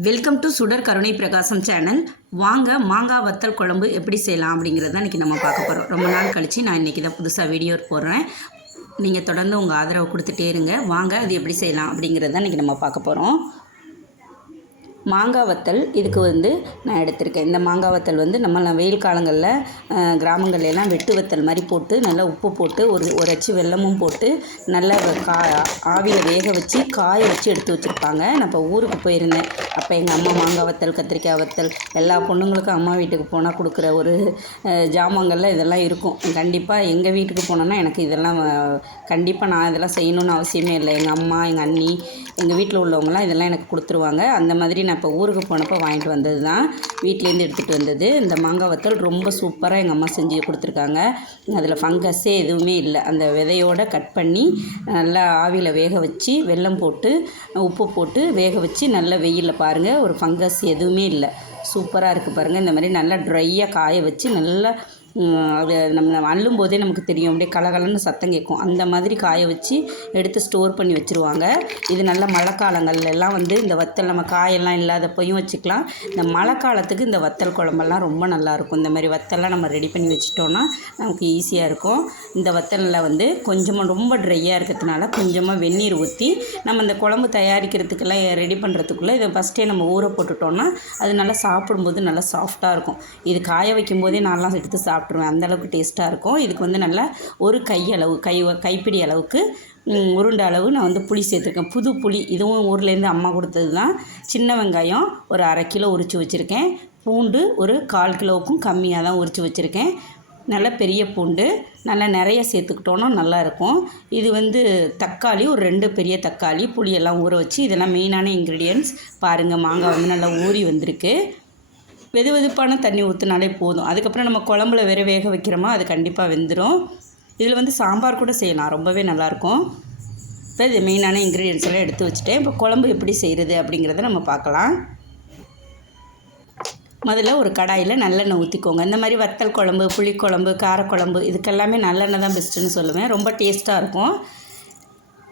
Welcome to சுடர் கருணை பிரகாசம் சேனல் வாங்க மாங்காய் வத்தல் குழம்பு எப்படி செய்யலாம் அப்படிங்கிறத இன்றைக்கி நம்ம பார்க்க போகிறோம் ரொம்ப நாள் கழித்து நான் இன்றைக்கி தான் புதுசாக வீடியோ போடுறேன். நீங்கள் தொடர்ந்து உங்கள் ஆதரவு கொடுத்துட்டே இருங்க. வாங்க அது எப்படி செய்யலாம் அப்படிங்கிறத இன்றைக்கி நம்ம பார்க்க போகிறோம் மாங்காய் வத்தல் இதுக்கு வந்து நான் எடுத்திருக்கேன். இந்த மாங்காய் வத்தல் வந்து நம்ம வெயில் காலங்களில் அஹ், கிராமங்கள்ல எல்லாம் வெட்டு வத்தல் மாதிரி போட்டு நல்லா உப்பு போட்டு ஒரு ஒரு அச்சு வெல்லமும் போட்டு நல்லா கா ஆவியில் வேக வச்சு காய வச்சு எடுத்து வச்சுருப்பாங்க. நான் இப்போ ஊருக்கு போயிருந்தேன். அப்போ எங்கள் அம்மா மாங்காய் வத்தல் கத்திரிக்காய் வத்தல் எல்லா பொண்ணுங்களுக்கும் அம்மா வீட்டுக்கு போனால் கொடுக்குற ஒரு அஹ், இதெல்லாம் இருக்கும். கண்டிப்பாக எங்கள் வீட்டுக்கு போனோன்னா எனக்கு இதெல்லாம் கண்டிப்பாக நான் இதெல்லாம் செய்யணும்னு அவசியமே இல்லை. எங்கள் அம்மா எங்கள் அண்ணி எங்கள் வீட்டில் உள்ளவங்கலாம் இதெல்லாம் எனக்கு கொடுத்துருவாங்க. அந்த மாதிரி நான் இப்போ ஊருக்கு போனப்போ வாங்கிட்டு வந்தது தான். வீட்டிலேருந்து எடுத்துகிட்டு வந்தது. இந்த மாங்காய் வத்தல் ரொம்ப சூப்பராக எங்கள் அம்மா செஞ்சு கொடுத்துருக்காங்க. அதில் ஃபங்கஸே எதுவுமே இல்லை. அந்த விதையோட கட் பண்ணி நல்லா ஆவியில் வேக வச்சு வெல்லம் போட்டு உப்பு போட்டு வேக வச்சு நல்லா வெயிலில் பாருங்கள் ஒரு ஃபங்கஸ் எதுவுமே இல்லை. சூப்பராக இருக்குது பாருங்கள் இந்த மாதிரி நல்லா ட்ரையாக காய வச்சு நல்லா அது நம்ம அள்ளும் போதே நமக்கு தெரியும். அப்படியே கலகலன்னு சத்தம் கேட்கும். அந்த மாதிரி காய வச்சு எடுத்து ஸ்டோர் பண்ணி வச்சுருவாங்க. இது நல்ல மழை காலங்கள்ல வந்து இந்த வத்தல் நம்ம காயெல்லாம் இல்லாதப்பையும் வச்சுக்கலாம். இந்த மழை காலத்துக்கு இந்த வத்தல் குழம்பெல்லாம் ரொம்ப நல்லாயிருக்கும். இந்த மாதிரி வத்தல்லாம் நம்ம ரெடி பண்ணி வச்சிட்டோன்னா நமக்கு ஈஸியாக இருக்கும். இந்த வத்தலில் வந்து கொஞ்சமாக ரொம்ப ட்ரையாக இருக்கிறதுனால கொஞ்சமாக வெந்நீர் ஊற்றி நம்ம இந்த குழம்பு தயாரிக்கிறதுக்கெல்லாம் ரெடி பண்ணுறதுக்குள்ளே இதை ஃபஸ்ட்டே நம்ம ஊற போட்டுட்டோன்னா அது நல்லா சாப்பிடும்போது நல்லா சாஃப்டாக இருக்கும். இது காய வைக்கும் போதே நான்லாம் எடுத்து சாப்பிட்ருவேன். அந்தளவுக்கு டேஸ்ட்டாக இருக்கும். இதுக்கு வந்து நல்லா ஒரு கையளவு கை கைப்பிடி அளவுக்கு உருண்ட உருண்டை அளவு நான் வந்து புளி சேர்த்துருக்கேன். புது புளி இதுவும் ஊர்லேருந்து அம்மா கொடுத்தது தான். சின்ன வெங்காயம் ஒரு அரை கிலோ உரித்து வச்சுருக்கேன். பூண்டு ஒரு கால் கிலோவுக்கும் கம்மியாக தான் உரித்து வச்சுருக்கேன். நல்ல பெரிய பூண்டு நல்லா நிறைய சேர்த்துக்கிட்டோன்னா நல்லாயிருக்கும் இது வந்து தக்காளி ஒரு ரெண்டு பெரிய தக்காளி புளியெல்லாம் ஊற வச்சு இதெல்லாம் மெயினான இன்க்ரீடியன்ட்ஸ் பாருங்கள் மாங்காய் வந்து நல்லா ஊறி வந்திருக்கு. வெது வெதுப்பான தண்ணி ஊற்றினாலே போதும். அதுக்கப்புறம் நம்ம குழம்புல வேறு வேக வைக்கிறோமா அது கண்டிப்பாக வெந்துடும் இதில் வந்து சாம்பார் கூட செய்யலாம். ரொம்பவே நல்லாயிருக்கும். இப்போ இது மெயினான இன்க்ரீடியன்ஸ் எல்லாம் எடுத்து வச்சுட்டேன். இப்போ குழம்பு எப்படி செய்கிறது அப்படிங்கிறத நம்ம பார்க்கலாம். முதல்ல ஒரு கடாயில் நல்லெண்ணெய் ஊற்றிக்கோங்க இந்த மாதிரி வத்தல் குழம்பு புளிக்குழம்பு காரக்குழம்பு இதுக்கெல்லாமே நல்லெண்ணெய் தான் பெஸ்ட்டுன்னு சொல்லுவேன். ரொம்ப டேஸ்ட்டாக இருக்கும்.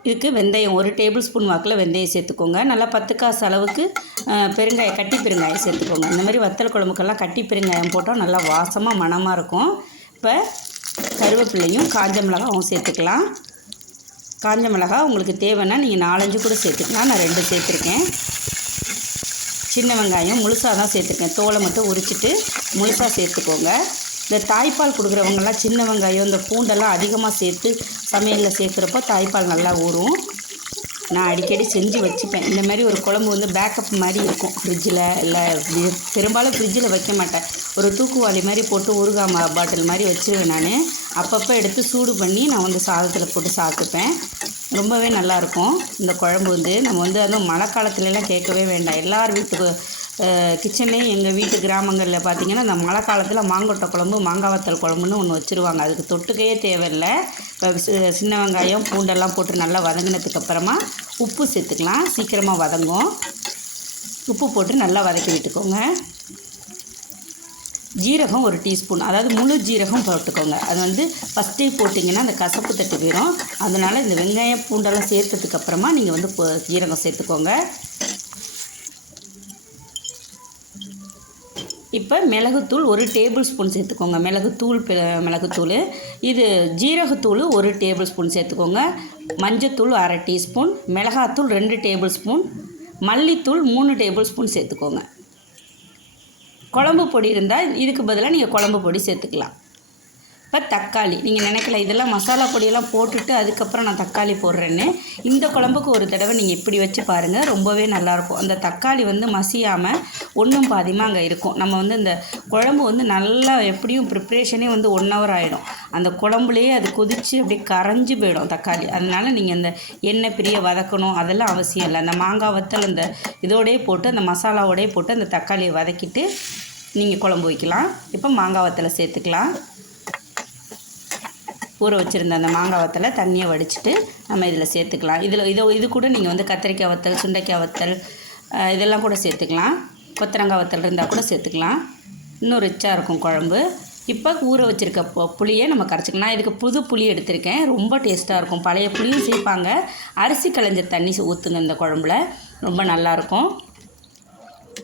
இதுக்கு வெந்தயம் ஒரு டேபிள் ஸ்பூன் வாக்கில் வெந்தயம் சேர்த்துக்கோங்க. நல்லா பத்து காசு அளவுக்கு பெருங்காயம் கட்டி பெருங்காயம் சேர்த்துக்கோங்க. இந்த மாதிரி வத்தல் குழம்புக்கெல்லாம் கட்டி பெருங்காயம் போட்டால் நல்லா வாசமாக மணமாக இருக்கும். இப்போ கருவேப்பிள்ளையும் காஞ்ச மிளகாவும் சேர்த்துக்கலாம். காஞ்ச மிளகா உங்களுக்கு தேவைன்னா நீங்கள் நாலஞ்சு கூட சேர்த்துக்கலாம். நான் ரெண்டு சேர்த்துருக்கேன். சின்ன வெங்காயம் முழுசாக தான் சேர்த்துருக்கேன். தோலை மட்டும் உரிச்சிட்டு முழுசாக சேர்த்துக்கோங்க. இந்த தாய்ப்பால் கொடுக்குறவங்கெல்லாம் சின்ன வெங்காயம் இந்த பூண்டெல்லாம் அதிகமாக சேர்த்து சமையலில் சேர்க்குறப்போ தாய்ப்பால் நல்லா ஊறும். நான் அடிக்கடி செஞ்சு வச்சுப்பேன். இந்த மாதிரி ஒரு குழம்பு வந்து பேக்கப் மாதிரி இருக்கும். ஃப்ரிட்ஜில் இல்லை பெரும்பாலும் ஃப்ரிட்ஜில் வைக்க மாட்டேன். ஒரு தூக்குவாளி மாதிரி போட்டு ஊறுகாய் பாட்டில் மாதிரி வச்சுருவேன் நான். அப்பப்போ எடுத்து சூடு பண்ணி நான் வந்து சாதத்தில் போட்டு சாப்பிட்டுப்பேன். ரொம்பவே நல்லாயிருக்கும் இந்த குழம்பு வந்து நம்ம வந்து அதுவும் மழை காலத்துலலாம் கேட்கவே வேண்டாம். எல்லார் வீட்டுக்கு கிச்சனே எங்கள் வீட்டு கிராமங்களில் பார்த்தீங்கன்னா இந்த மழை காலத்தில் மாங்கொட்டை குழம்பு மாங்காய் வத்தல் குழம்புன்னு ஒன்று வச்சுருவாங்க. அதுக்கு தொட்டுக்கையே தேவையில்லை. சி- சின்ன வெங்காயம் பூண்டெல்லாம் போட்டு நல்லா வதங்கினதுக்கு அப்புறமா உப்பு சேர்த்துக்கலாம். சீக்கிரமாக வதங்கும். உப்பு போட்டு நல்லா வதக்கி விட்டுக்கோங்க. ஜீரகம் ஒரு டீஸ்பூன். அதாவது முழு ஜீரகம் போட்டுக்கோங்க. அது வந்து ஃபஸ்ட்டே போட்டிங்கன்னா அந்த கசப்பு தட்டு போயிடும் அதனால் இந்த வெங்காயம் பூண்டெல்லாம் சேர்த்ததுக்கப்புறமா நீங்கள் வந்து ஜீரகம் சேர்த்துக்கோங்க. இப்போ மிளகுத்தூள் ஒரு டேபிள் ஸ்பூன் சேர்த்துக்கோங்க. மிளகுத்தூள் மிளகுத்தூள். இது ஜீரகத்தூள் ஒரு டேபிள் ஸ்பூன் சேர்த்துக்கோங்க. மஞ்சத்தூள் அரை டீஸ்பூன். மிளகாத்தூள் ரெண்டு டேபிள் ஸ்பூன் மல்லித்தூள் மூணு டேபிள் ஸ்பூன் சேர்த்துக்கோங்க. குழம்பு பொடி இருந்தால் இதுக்கு பதிலாக நீங்கள் குழம்பு பொடி சேர்த்துக்கலாம். இப்போ தக்காளி. நீங்கள் நினைக்கல இதெல்லாம் மசாலா பொடியெல்லாம் போட்டுட்டு அதுக்கப்புறம் நான் தக்காளி போடுறேன்னு. இந்த குழம்புக்கு ஒரு தடவை நீங்கள் இப்படி வச்சு பாருங்கள் ரொம்பவே நல்லாயிருக்கும். அந்த தக்காளி வந்து மசியாமல் ஒன்றும் பாதியமாக அங்கே இருக்கும். நம்ம வந்து இந்த குழம்பு வந்து நல்லா எப்படியும் ப்ரிப்ரேஷனே வந்து ஒன் ஹவர் ஆகிடும் அந்த குழம்புலேயே அது கொதித்து அப்படியே கரைஞ்சி போயிடும் தக்காளி. அதனால நீங்கள் அந்த எண்ணெய் பிரிய வதக்கணும் அதெல்லாம் அவசியம் இல்லை. அந்த மாங்காய் வத்தல் அந்த இதோடயே போட்டு அந்த மசாலாவோடயே போட்டு அந்த தக்காளியை வதக்கிட்டு நீங்கள் குழம்பு வைக்கலாம். இப்போ மாங்காய் வத்தலை சேர்த்துக்கலாம். ஊற வச்சுருந்த அந்த மாங்காய் வத்தலை தண்ணியை வடிச்சிட்டு நம்ம இதில் சேர்த்துக்கலாம். இதில் இதை இது கூட நீங்கள் வந்து கத்திரிக்காய் வத்தல் சுண்டைக்காய் வத்தல் இதெல்லாம் கூட சேர்த்துக்கலாம். கொத்தரங்காய் வத்தல் இருந்தால் கூட சேர்த்துக்கலாம். இன்னும் ரிச்சாக இருக்கும் குழம்பு. இப்போ ஊற வச்சுருக்க புளியை நம்ம கரைச்சிக்கலாம். நான் இதுக்கு புது புளி எடுத்திருக்கேன். ரொம்ப டேஸ்ட்டாக இருக்கும். பழைய புளியும் சேர்ப்பாங்க. அரிசி களைஞ்ச தண்ணி ஊற்றுங்க இந்த குழம்புல. ரொம்ப நல்லாயிருக்கும்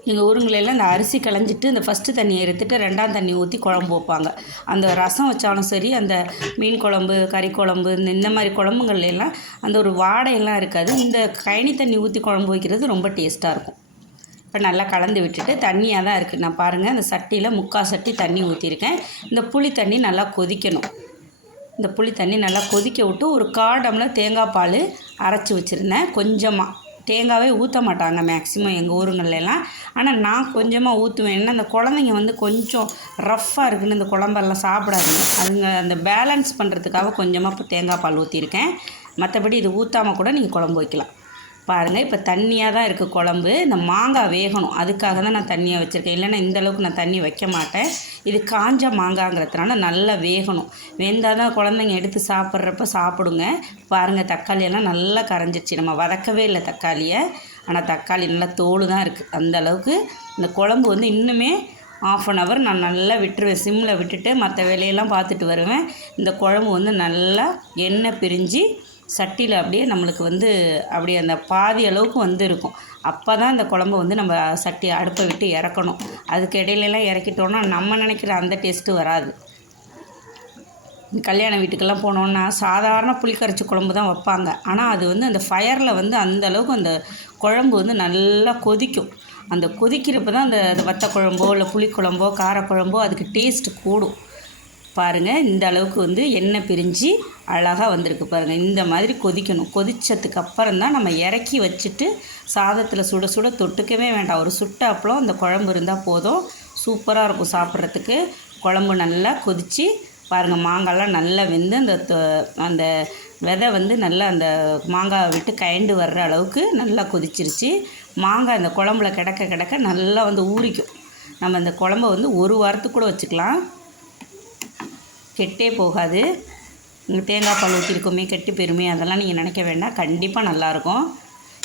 எங்கள் ஊருங்களெல்லாம் இந்த அரிசி களைஞ்சிட்டு இந்த ஃபஸ்ட்டு தண்ணியை எடுத்துட்டு ரெண்டாம் தண்ணி ஊற்றி குழம்பு வைப்பாங்க. அந்த ரசம் வச்சாலும் சரி அந்த மீன் குழம்பு கறி குழம்பு இந்த இந்த மாதிரி குழம்புங்கள்ல எல்லாம் அந்த ஒரு வாடையெல்லாம் இருக்காது. இந்த கழனி தண்ணி ஊற்றி குழம்பு வைக்கிறது ரொம்ப டேஸ்ட்டாக இருக்கும். இப்போ நல்லா கலந்து விட்டுட்டு தண்ணியாக தான் இருக்குது நான் பாருங்கள் அந்த சட்டியில் முக்கால் சட்டி தண்ணி ஊற்றிருக்கேன் இந்த புளி தண்ணி நல்லா கொதிக்கணும். இந்த புளி தண்ணி நல்லா கொதிக்க விட்டு ஒரு கால் டம்ளர் தேங்காய் பால் அரைச்சி வச்சுருந்தேன். கொஞ்சமாக தேங்காவே ஊற்ற மாட்டாங்க மேக்ஸிமம் எங்கள் ஊருங்கள்லெல்லாம். ஆனால் நான் கொஞ்சமாக ஊற்றுவேன் ஏன்னா அந்த குழந்தைங்க வந்து கொஞ்சம் ரஃப்பாக இருக்குன்னு இந்த குழம்பெல்லாம் சாப்பிடாதுங்க. அதுங்க அந்த பேலன்ஸ் பண்ணுறதுக்காக கொஞ்சமாக இப்போ தேங்காய் பால் ஊற்றிருக்கேன் மற்றபடி இது ஊற்றாமல் கூட நீங்கள் குழம்பு வைக்கலாம். பாருங்கள் இப்போ தண்ணியாக தான் இருக்குது குழம்பு. இந்த மாங்காய் வேகணும். அதுக்காக தான் நான் தண்ணியாக வச்சுருக்கேன். இல்லைன்னா இந்த அளவுக்கு நான் தண்ணி வைக்க மாட்டேன். இது காஞ்ச மாங்காங்கிறதுனால நல்லா வேகணும். வெந்தால் தான் குழந்தைங்க எடுத்து சாப்பிட்றப்ப சாப்பிடுங்க. பாருங்கள் தக்காளியெல்லாம் நல்லா கரைஞ்சிருச்சு. நம்ம வதக்கவே இல்லை தக்காளியை. ஆனால் தக்காளி நல்லா தோல் தான் இருக்குது அந்த அளவுக்கு இந்த குழம்பு வந்து இன்னுமே ஆஃப் அன் ஹவர் நான் நல்லா விட்டுருவேன். சிம்மில் விட்டுட்டு மற்ற வேலையெல்லாம் பார்த்துட்டு வருவேன். இந்த குழம்பு வந்து நல்லா எண்ணெய் பிரிஞ்சு சட்டியில் அப்படியே நம்மளுக்கு வந்து அப்படியே அந்த பாதி அளவுக்கு வந்து இருக்கும். அப்போ தான் இந்த குழம்பு வந்து நம்ம சட்டி அடுப்பை விட்டு இறக்கணும். அதுக்கு இடையிலலாம் இறக்கிட்டோன்னா நம்ம நினைக்கிற அந்த டேஸ்ட்டு வராது. கல்யாண வீட்டுக்கெல்லாம் போனோன்னா சாதாரண புளிக்கரைச்சி குழம்பு தான் வைப்பாங்க. ஆனால் அது வந்து அந்த ஃபயரில் வந்து அந்த அளவுக்கு அந்த குழம்பு வந்து நல்லா கொதிக்கும். அந்த கொதிக்கிறப்ப தான் அந்த அந்த வத்த குழம்போ இல்லை புளிக்குழம்போ காரக்குழம்போ அதுக்கு டேஸ்ட் கூடும். பாருங்கள் இந்த அளவுக்கு வந்து எண்ணெய் பிரிஞ்சு அழகாக வந்திருக்கு பாருங்கள் இந்த மாதிரி கொதிக்கணும். கொதித்ததுக்கு அப்புறம் தான் நம்ம இறக்கி வச்சுட்டு சாதத்தில் சுட சுட தொட்டுக்கவே வேண்டாம். ஒரு சுட்ட அப்பளம் அந்த குழம்பு இருந்தால் போதும். சூப்பராக இருக்கும் சாப்பிட்றதுக்கு. குழம்பு நல்லா கொதித்து பாருங்கள் மாங்காய்லாம் நல்லா வெந்து அந்த தொ- அந்த விதை வந்து நல்லா அந்த மாங்காய் விட்டு கயண்டு வர்ற அளவுக்கு நல்லா கொதிச்சிருச்சு. மாங்காய் அந்த குழம்புல கிடக்க கிடக்க நல்லா வந்து ஊறிக்கும். நம்ம அந்த குழம்ப வந்து ஒரு வாரத்துக்கு கூட வச்சுக்கலாம். கெட்டே போகாது. தேங்காய் பால் ஊற்றிருக்கோமே கெட்டு பெருமை அதெல்லாம் நீங்கள் நினைக்க வேண்டாம். கண்டிப்பாக நல்லாயிருக்கும்.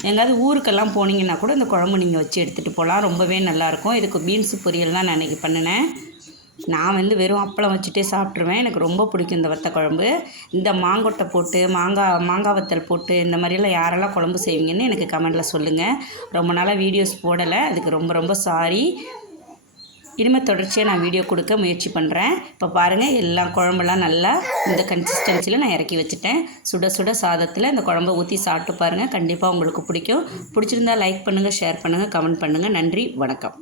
எங்கேயாவது ஊருக்கெல்லாம் போனீங்கன்னா கூட இந்த குழம்பு நீங்கள் வச்சு எடுத்துகிட்டு போகலாம் ரொம்பவே நல்லாயிருக்கும். இதுக்கு பீன்ஸு பொரியல் தான் நான் அன்றைக்கி பண்ணினேன். நான் வந்து வெறும் அப்பளம் வச்சுட்டே சாப்பிட்ருவேன் எனக்கு ரொம்ப பிடிக்கும் இந்த வத்த குழம்பு. இந்த மாங்கொட்டை போட்டு மாங்காய் மாங்காய் வத்தல் போட்டு இந்த மாதிரியெல்லாம் யாரெல்லாம் குழம்பு செய்வீங்கன்னு எனக்கு கமெண்டில் சொல்லுங்கள் ரொம்ப நாளாக வீடியோஸ் போடலை. அதுக்கு ரொம்ப ரொம்ப சாரி. இனிமேல் தொடர்ச்சியாக நான் வீடியோ கொடுக்க முயற்சி பண்ணுறேன் இப்போ பாருங்கள் எல்லா குழம்பெல்லாம் நல்லா இந்த கன்சிஸ்டன்சியில் நான் இறக்கி வச்சுட்டேன். சுட சுட சாதத்தில் இந்த குழம்பை ஊற்றி சாப்பிட்டு பாருங்கள் கண்டிப்பாக உங்களுக்கு பிடிக்கும். பிடிச்சிருந்தா லைக் பண்ணுங்கள் ஷேர் பண்ணுங்கள் கமெண்ட் பண்ணுங்கள் நன்றி வணக்கம்.